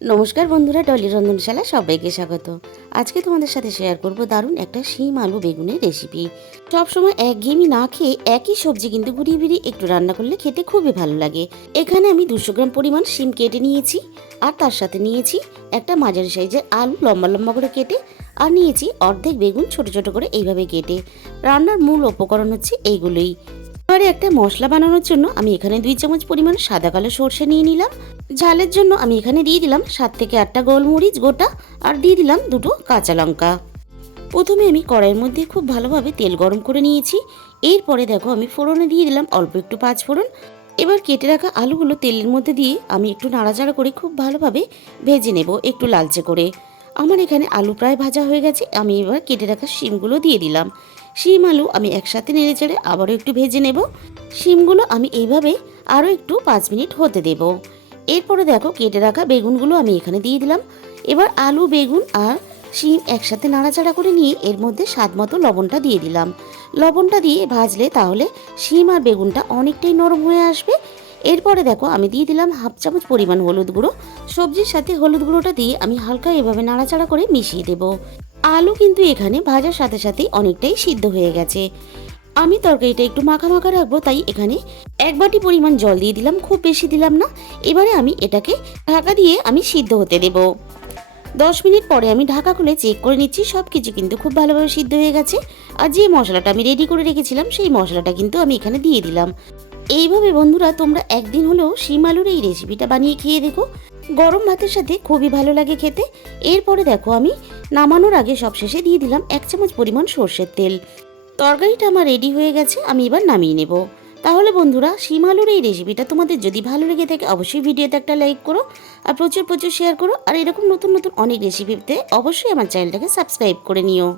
নমস্কার বন্ধুরা, ডলি রন্ধনশালা সবাইকে স্বাগত। আজকে তোমাদের সাথে শেয়ার করব দারুণ একটা শিম আলু বেগুনের রেসিপি। সবসময় একঘেয়েমি না খেয়ে একই সবজি কিন্তু ঘুরিয়ে ফিরিয়ে একটু রান্না করলে খেতে খুবই ভালো লাগে। এখানে আমি 200 গ্রাম পরিমাণ শিম কেটে নিয়েছি, আর তার সাথে নিয়েছি একটা মাঝারি সাইজের আলু লম্বা লম্বা করে কেটে, আর নিয়েছি অর্ধেক বেগুন ছোট ছোট করে এইভাবে কেটে। রান্নার মূল উপকরণ হচ্ছে এইগুলোই। এবারে একটা মশলা বানানোর জন্য আমি এখানে 2 চামচ পরিমাণ সাদা কালো সর্ষে নিয়ে নিলাম। ঝালের জন্য আমি এখানে দিয়ে দিলাম 7 থেকে 8টা গোলমরিচ গোটা, আর দিয়ে দিলাম 2টো কাঁচা লঙ্কা। প্রথমে আমি কড়াইয়ের মধ্যে খুব ভালোভাবে তেল গরম করে নিয়েছি। এরপরে দেখো আমি ফোড়নে দিয়ে দিলাম অল্প একটু 5 ফোড়ন। এবার কেটে রাখা আলুগুলো তেলের মধ্যে দিয়ে আমি একটু নাড়াচাড়া করে খুব ভালোভাবে ভেজে নেব, একটু লালচে করে। আমার এখানে আলু প্রায় ভাজা হয়ে গেছে। আমি এবার কেটে রাখা শিমগুলো দিয়ে দিলাম। শিম আলু আমি একসাথে নেড়ে চেড়ে আবারও একটু ভেজে নেব। শিমগুলো আমি এইভাবে আরও একটু 5 মিনিট হতে দেব। এরপরে দেখো কেটে রাখা বেগুনগুলো আমি এখানে দিয়ে দিলাম। এবার আলু, বেগুন আর শিম একসাথে নাড়াচাড়া করে নিয়ে এর মধ্যে স্বাদ মতো লবণটা দিয়ে দিলাম। লবণটা দিয়ে ভাজলে তাহলে শিম আর বেগুনটা অনেকটাই নরম হয়ে আসবে। এরপরে দেখো আমি দিয়ে দিলাম 1/2 চামচ পরিমাণ হলুদ গুঁড়ো। সবজির সাথে হলুদ গুঁড়োটা দিয়ে আমি হালকা এভাবে নাড়াচাড়া করে মিশিয়ে দেব। আলু কিন্তু এখানে ভাজার সাথে সাথেই অনেকটাই সিদ্ধ হয়ে গেছে। আমি তরকারিটা একটু মাখা মাখা রাখবো, তাই এখানে 1 বাটি পরিমাণ জল দিয়ে দিলাম, খুব বেশি দিলাম না। এবারে আমি এটাকে ঢাকা দিয়ে আমি সিদ্ধ হতে দেব। 10 মিনিট পরে আমি ঢাকা খুলে চেক করে নিচ্ছি, সব কিছু কিন্তু খুব ভালোভাবে সিদ্ধ হয়ে গেছে। আর যে মশলাটা আমি রেডি করে রেখেছিলাম সেই মশলাটা কিন্তু আমি এখানে দিয়ে দিলাম। এইভাবে বন্ধুরা তোমরা একদিন হলেও শিম আলুর এই রেসিপিটা বানিয়ে খেয়ে দেখো, গরম ভাতের সাথে খুবই ভালো লাগে খেতে। এরপরে দেখো আমি নামানোর আগে সবশেষে দিয়ে দিলাম 1 চামচ পরিমাণ সর্ষের তেল। তরকারিটা আমার রেডি হয়ে গেছে, আমি এবার নামিয়ে নেব। তাহলে বন্ধুরা, শিম আলুর এই রেসিপিটা তোমাদের যদি ভালো লেগে থাকে অবশ্যই ভিডিওতে একটা লাইক করো, আর প্রচুর প্রচুর শেয়ার করো। আর এরকম নতুন নতুন অনেক রেসিপি পেতে অবশ্যই আমার চ্যানেলটাকে সাবস্ক্রাইব করে নিও।